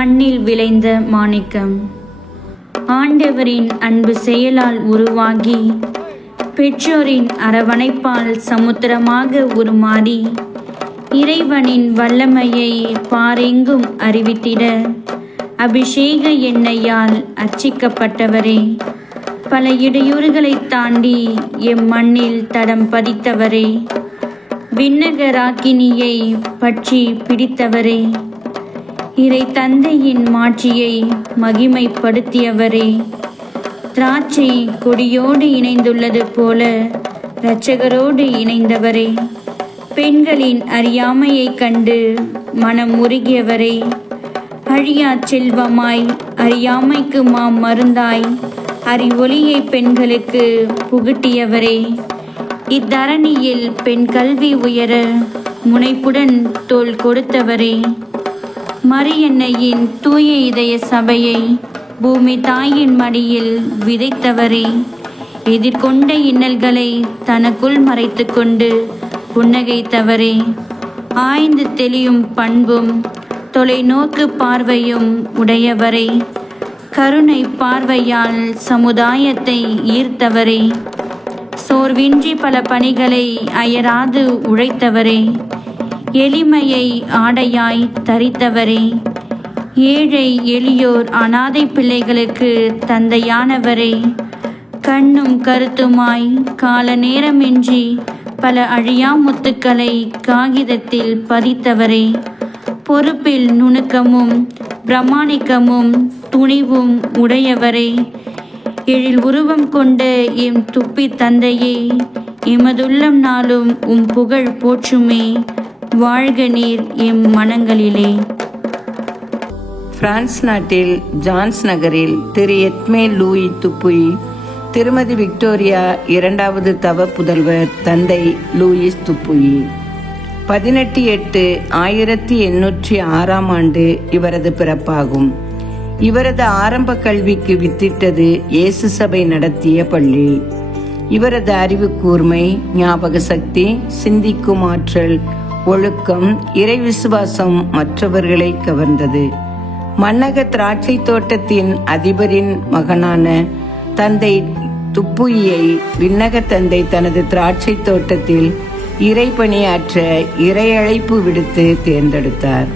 மண்ணில் விளைந்த மாணிக்கம். ஆண்டவரின் அன்பு செயலால் உருவாகி பெற்றோரின் அரவணைப்பால் சமுத்திரமாக உருமாறி இறைவனின் வல்லமையை பாரெங்கும் அறிவித்திட அபிஷேக எண்ணெயால் அர்ச்சிக்கப்பட்டவரே, பல இடையூறுகளை தாண்டி எம் மண்ணில் தடம் பதித்தவரே, விண்ணக ராக்கினியை பற்றி பிடித்தவரே, இறை தந்தையின் மாட்சியை மகிமைப்படுத்தியவரே, திராட்சை கொடியோடு இணைந்துள்ளது போல இரட்சகரோடு இணைந்தவரே, பெண்களின் அறியாமையை கண்டு மனம் உருகியவரே, அழியா செல்வமாய் அறியாமைக்கு மருந்தாய் அறிவொளியை பெண்களுக்கு புகட்டியவரே, இத்தரணியில் பெண் கல்வி உயர முனைப்புடன் தோள் கொடுத்தவரே, மரியன்னையின் தூய இதய சபையை பூமி தாயின் மடியில் விதைத்தவரே, எதிர்கொண்ட இன்னல்களை தனக்குள் மறைத்து கொண்டு புன்னகைத்தவரே, ஆய்ந்து தெளியும் பண்பும் தொலைநோக்கு பார்வையும் உடையவரே, கருணை பார்வையால் சமுதாயத்தை ஈர்த்தவரே, சோர்வின்றி பல பணிகளை அயராது உழைத்தவரே, எளிமையை ஆடையாய் தரித்தவரே, ஏழை எளியோர் அனாதை பிள்ளைகளுக்கு தந்தையானவரே, கண்ணும் கருத்துமாய் கால நேரமின்றி பல அழியா முத்துக்களை காகிதத்தில் பதித்தவரே, பொறுப்பில் நுணுக்கமும் பிரமாணிக்கமும் துணிவும் உடையவரே, எழில் உருவம் கொண்ட எம் துப்பி தந்தையே, எமதுள்ளம் நாளும் புகழ் போற்றுமே, வாழ்க நீர் எம் மனங்களிலே. பிரான்ஸ் நாட்டில் ஜான்ஸ் நகரில் திரு எத்மே லூயி துப்புய், திருமதி விக்டோரியா இரண்டாவது தவ புதல்வர் தந்தை லூயிஸ் துப்புய். 18/8/1806 இவரது பிறப்பாகும். இவரது ஆரம்ப கல்விக்கு வித்திட்டது இயேசு சபை நடத்திய பள்ளி. இவரது அறிவு கூர்மை, ஞாபக சக்தி, சிந்திக்கும் ஆற்றல், ஒழுக்கம், இறை விசுவாசம் மற்றவர்களை கவர்ந்தது. மன்னக திராட்சை தோட்டத்தின் அதிபரின் மகனான தந்தை துப்புயை விண்ணக தந்தை தனது திராட்சை தோட்டத்தில் இறை பணியாற்ற இறையழைப்பு விடுத்து தேர்ந்தெடுத்தார்.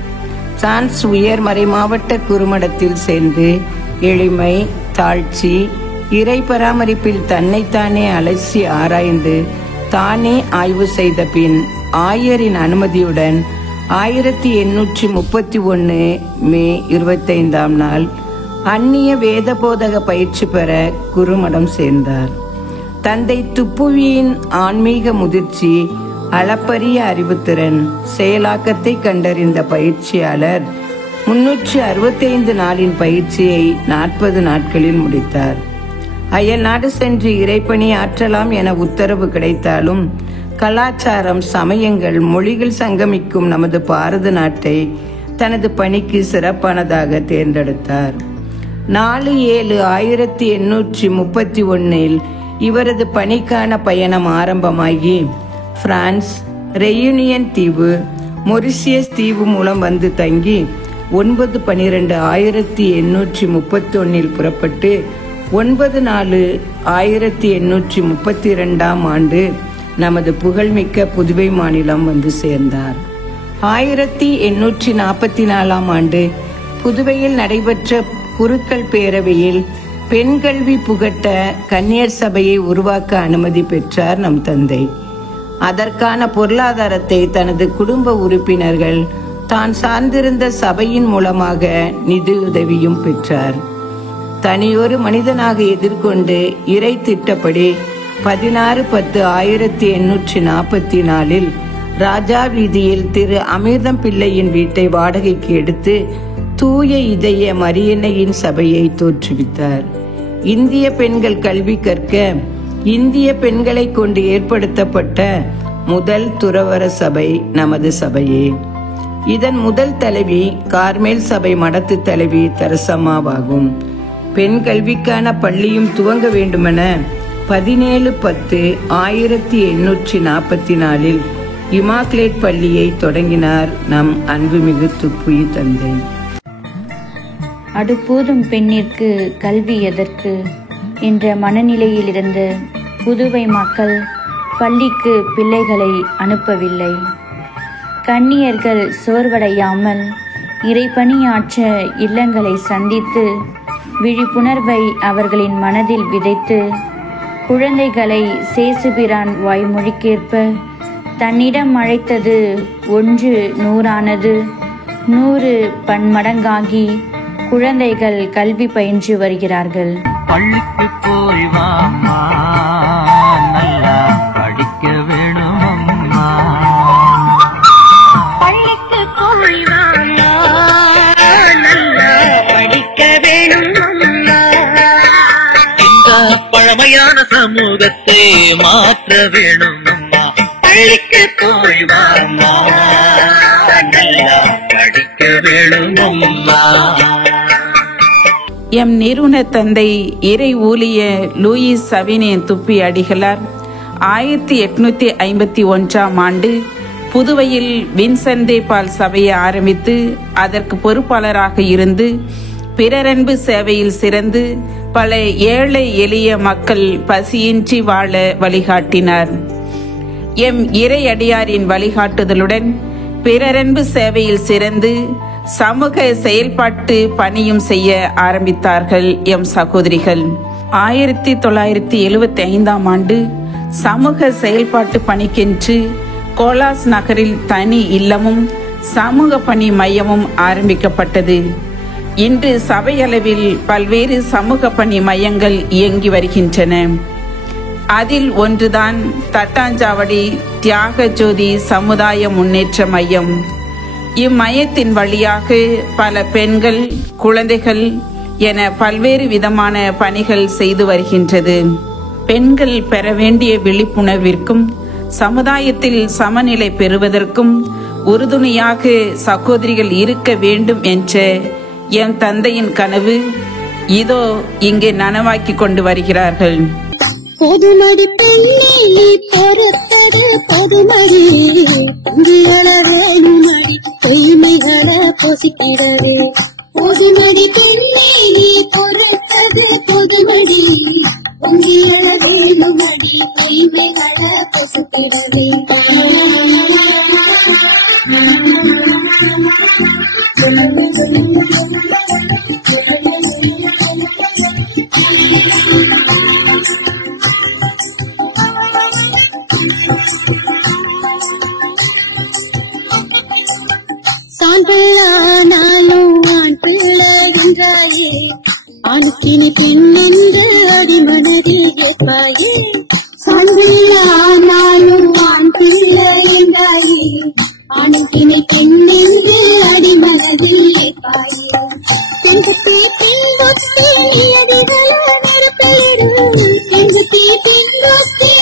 சான்ஸ் உயர் மறைமாவட்ட குறுமடத்தில் சேர்ந்து எளிமை, தாழ்ச்சி, இறை பராமரிப்பில் தன்னைத்தானே அலசி ஆராய்ந்து தானே ஆய்வு செய்த பின் ஆயரின் அனுமதியுடன் 1831 மே 25 அந்நிய வேத போதக பயிற்சி பெற குறுமடம் சேர்ந்தார். தந்தை துப்புவியின் ஆன்மீக முதிர்ச்சி, அளப்பரிய அறிவுத்திறன், செயலாக்கத்தை கண்டறிந்த பயிற்சியாளர் 365 நாளின் பயிற்சியை 40 நாட்களில் முடித்தார். அயல் நாடு சென்று இறைப்பணி ஆற்றலாம் என உத்தரவு கிடைத்தாலும் கலாச்சாரம், சமயங்கள், மொழிகள் சங்கமிக்கும் நமது பாரத நாட்டை தனது பணிக்கு சிறப்பானதாக தேர்ந்தெடுத்தார். 4/7/1831 இவரது பணிக்கான பயணம் ஆரம்பமாகி பிரான்ஸ், ரெயூனியன் தீவு, மொரிஷியஸ் தீவு மூலம் வந்து தங்கி 9/12/1831 புறப்பட்டு 9/4/1832 நமது புகழ்மிக்க புதுவை மாநிலம் வந்து சேர்ந்தார். 1844 புதுவையில் நடைபெற்ற குருக்கள் பேரவையில் பெண் கல்வி புகட்ட கன்னியர் சபையை உருவாக்க அனுமதி பெற்றார் நம் தந்தை. அதற்கான பொருளாதாரத்தை தனது குடும்ப உறுப்பினர்கள் தான் சார்ந்திருந்த சபையின் மூலமாக நிதியுதவியும் பெற்றார். தனியொரு மனிதனாக எதிர்கொண்டு இறை திட்டப்படி 16/10/1844 ராஜா வீதியில் திரு அமிர்தம் பிள்ளையின் வீட்டை வாடகைக்கு எடுத்து தூய இதய மரியன்னையின் சபையை தோற்றுவித்தார். இந்திய பெண்கள் கல்வி கற்க இந்திய பெண்களை கொண்டு ஏற்படுத்தப்பட்ட முதல் துறவற சபை நமது சபையே. இதன் முதல் தலைவி கார்மேல் சபை மடத்து தலைவி தெரசம்மாவாகும். பெண் கல்விக்கான பள்ளியும் துவங்க வேண்டுமென 17/10/1844 இமாக்லேட் பள்ளியை தொடங்கினார் நம் அன்புமிகு துப்புய் தந்தை. அடுப்பூதும் பெண்ணிற்கு கல்வி எதற்கு என்ற மனநிலையில் இருந்த புதுவை மக்கள் பள்ளிக்கு பிள்ளைகளை அனுப்பவில்லை. கன்னியர்கள் சோர்வடையாமல் இறைப்பணியாற்ற இல்லங்களை சந்தித்து விழிப்புணர்வை அவர்களின் மனதில் விதைத்து குழந்தைகளை சேசுபிரான் வாய்மொழிக்கேற்ப தன்னிடம் அழைத்தது 1 100 100 பன்மடங்காகி குழந்தைகள் கல்வி பயின்று வருகிறார்கள். பள்ளிக்கு போய் வாம்மா, நல்லா படிக்க வேணுமம்மா. பள்ளிக்கு போய் வாம்மா, நல்லா படிக்க வேணுமம்மா. இந்த பழமையான சமூகத்தை மாற்ற வேணுமம்மா. பள்ளிக்கு போய் வாம்மா, நல்லா படிக்க வேணுமம்மா. எம் நிறுவன தந்தை இறை ஊழிய லூயிஸ் சவினியன் துப்பி அடிகளார் 1851ஆம் ஆண்டு புதுவையில் வின்சென்ட் பால் சபையை ஆரம்பித்து அதற்கு பொறுப்பாளராக இருந்து பிறரன்பு சேவையில் சிறந்து பல ஏழை எளிய மக்கள் பசியின்றி வாழ வழிகாட்டினார். எம் இறை அடியாரின் வழிகாட்டுதலுடன் பிறரன்பு சேவையில் சிறந்து சமூக செயல்பாட்டு பணியும் செய்ய ஆரம்பித்தார்கள் எம் சகோதரிகள். 1975ஆம் ஆண்டு சமூக செயல்பாட்டு பணிக்கென்று கோலாஸ் நகரில் தனி இல்லமும் சமூக பணி மையமும் ஆரம்பிக்கப்பட்டது. இன்று சபையளவில் பல்வேறு சமூக பணி மையங்கள் இயங்கி வருகின்றன. அதில் ஒன்றுதான் தட்டாஞ்சாவடி தியாக ஜோதி சமுதாய முன்னேற்ற மையம். இம்மையத்தின் வழியாக பல பெண்கள், குழந்தைகள் என பல்வேறு விதமான பணிகள் செய்து வருகின்றது. பெண்கள் பெற வேண்டிய விழிப்புணர்விற்கும் சமுதாயத்தில் சமநிலை பெறுவதற்கும் உறுதுணையாக சகோதரிகள் இருக்க வேண்டும் என்ற என் தந்தையின் கனவு இதோ இங்கே நனவாக்கி கொண்டு வருகிறார்கள். பொதுமடி பெண்ணே பொறுத்தது பொதுமடி வேணுமடி பொய்மைகளை பொசிக்கிறது. பொதுமடி பெண்ணே பொறுத்தது பொதுமடி வேணுமடி பொய்மைகளை பொசிக்கிறது. சான்பிள்ளானாலும் ஆண் பிள்ளை வென்றாயே, ஆணுக்கினி பெண்ணென்று அடிமனதி கேட்பாயே. சான்பிள்ளானாலும் ஆண் பிள்ளை என்றாயே, ஆணுக்கினி பெண்ணென்று அடிமனதி கேட்பாயே. பெண்குத்தி பெண்குத்தி அடிகள நெருப்பிடும், பெண்குத்தி பெண்குத்தி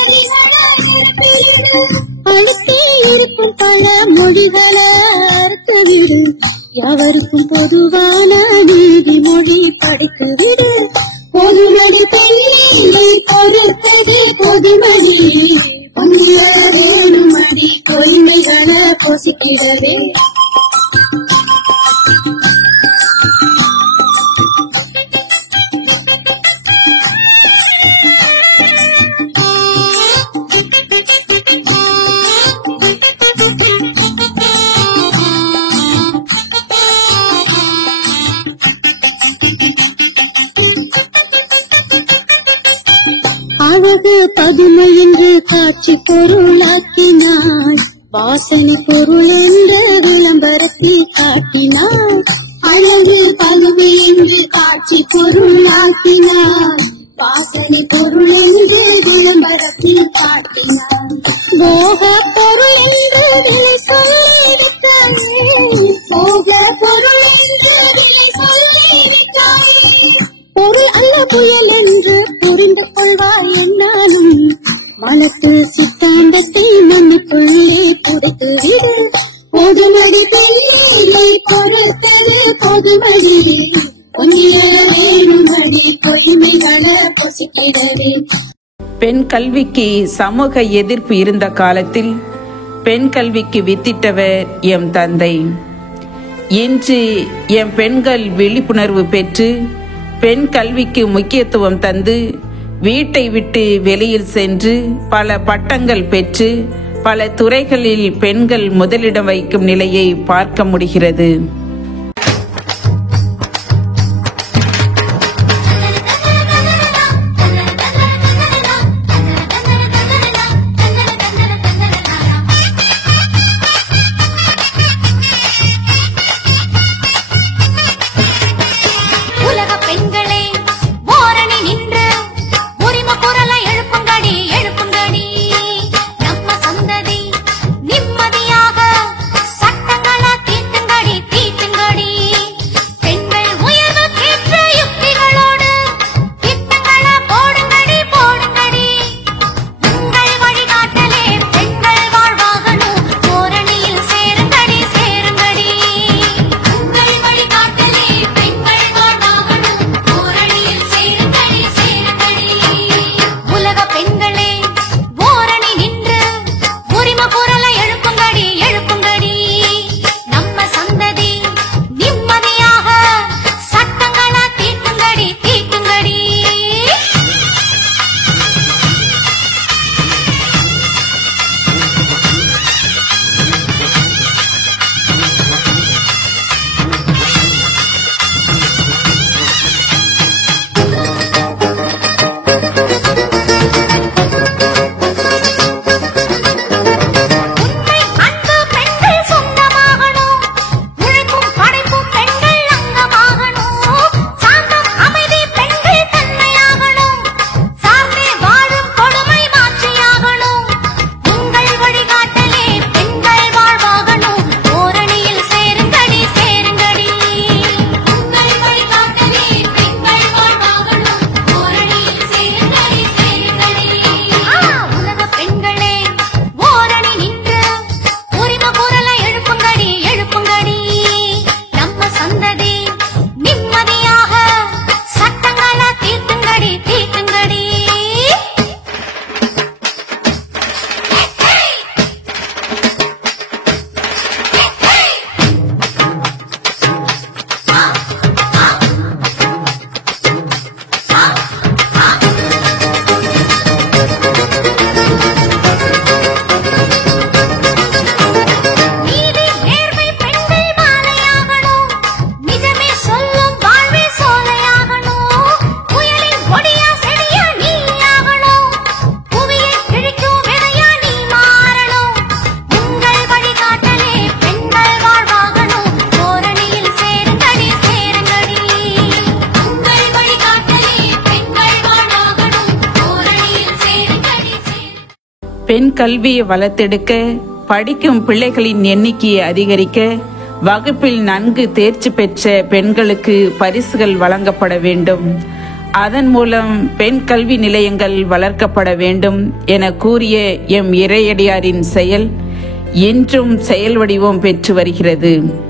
அடிகள நெருப்பிடும். அழுத்தி இருக்கும் பல மொழிகளை அறுத்துவிடு, எவருக்கும் பொதுவான நீதிமொழி படைத்துவிடு. பொதுமடி பெண்ணை பொறுத்தது பொதுமடி வேணுமடி கொள்மைகளை பொசிக்கிறதே. அழகு பதுமை என்று காட்சி பொருளாக்கினாய், வாசனை பொருள் என்று விளம்பரத்தில் காட்டினாய். அழகு பதுமை என்று காட்சி பொருளாக்கினாய், வாசனை பொருள் என்று விளம்பரத்தில் காட்டினாய். போக பொருள் என்று விலை சொல்லியிருக்காயே, போக பொருள் என்று விலை சொல்லியிருக்காயே. பொருள் அல்ல புயல் என்று புரிந்து கொள்வாய் என்னாலும், மனத்து சித்தாந்தத்தை மண்ணுக்குள்ளே புடைத்து விடு. பொதுமடி பெண்ணை பொறுத்தது பொதுமடி வேணுமடி கொள்மைகளை பொசிக்கிறதே. பெண் கல்விக்கு சமூக எதிர்ப்பு இருந்த காலத்தில் பெண் கல்விக்கு வித்திட்டவர் எம் தந்தை. இன்று என் பெண்கள் விழிப்புணர்வு பெற்று பெண் கல்விக்கு முக்கியத்துவம் தந்து வீட்டை விட்டு வெளியில் சென்று பல பட்டங்கள் பெற்று பல துறைகளில் பெண்கள் முதலிடம் வைக்கும் நிலையை பார்க்க முடிகிறது. பெண் கல்வியை வளர்த்தெடுக்க, படிக்கும் பிள்ளைகளின் எண்ணிக்கையை அதிகரிக்க, வகுப்பில் நன்கு தேர்ச்சி பெற்ற பெண்களுக்கு பரிசுகள் வழங்கப்பட வேண்டும். அதன் மூலம் பெண் கல்வி நிலையங்கள் வளர்க்கப்பட வேண்டும் என கூறிய எம் இறையடியாரின் செயல் இன்றும் செயல் வடிவம் பெற்று வருகிறது.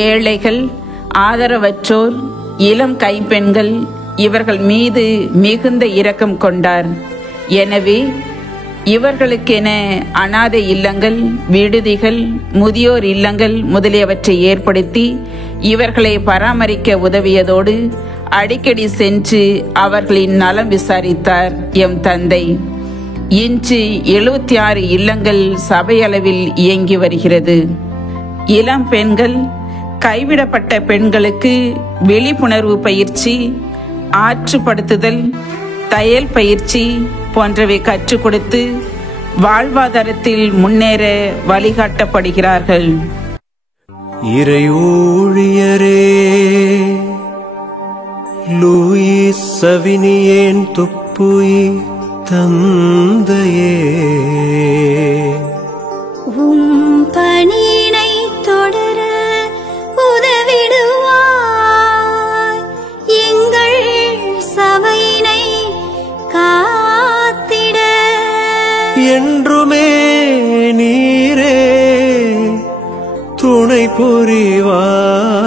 ஏழைகள், ஆதரவற்றோர், இளம் கைப்பெண்கள் இவர்கள் மீது மிகுந்த இரக்கம் கொண்டார். எனவே இவர்களுக்கென அனாதை இல்லங்கள், விடுதிகள், முதியோர் இல்லங்கள் முதலியவற்றை ஏற்படுத்தி இவர்களை பராமரிக்க உதவியதோடு அடிக்கடி சென்று அவர்களின் நலம் விசாரித்தார் எம் தந்தை. இன்று 76 இல்லங்கள் சபையளவில் இயங்கி வருகிறது. இளம் பெண்கள், கைவிடப்பட்ட பெண்களுக்கு விழிப்புணர்வு பயிற்சி, ஆற்றுப்படுத்துதல், தையல் பயிற்சி போன்றவை கற்றுக் கொடுத்து வாழ்வாதாரத்தில் முன்னேற வழிகாட்டப்படுகிறார்கள். இறை ஊழியரே, லூயிஸ் சவினியேன் துப்புயி தந்தையே, உம் பணியினை தொடர உதவிடுவாய். எங்கள் சபையினை காத்திட என்றுமே நீரே துணை புரிவாய்.